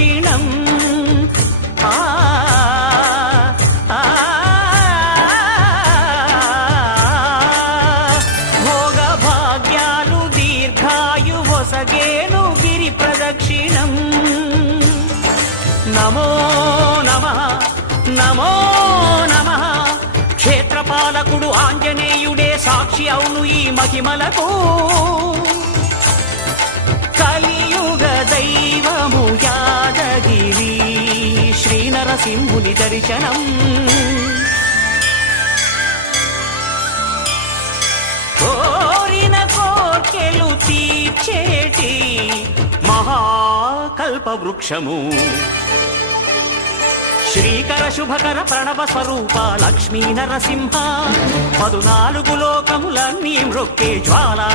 ప్రదక్షిణం భోగ భాగ్యాలు దీర్ఘాయు వసగేను గిరి ప్రదక్షిణం నమో నమః నమో నమః క్షేత్రపాలకుడు ఆంజనేయుడే సాక్షి అవును ఈ మహిమలకు కలియుగ దైవము యాదగిరి శ్రీ నరసింహుని దర్శనం కోరిన కోర్కెలు తీర్చేటి మహాకల్ప వృక్షము శ్రీకర శుభకర ప్రణవ స్వరూప లక్ష్మీ నరసింహ 14 లోకములన్నీ మృక్కే జ్వాలా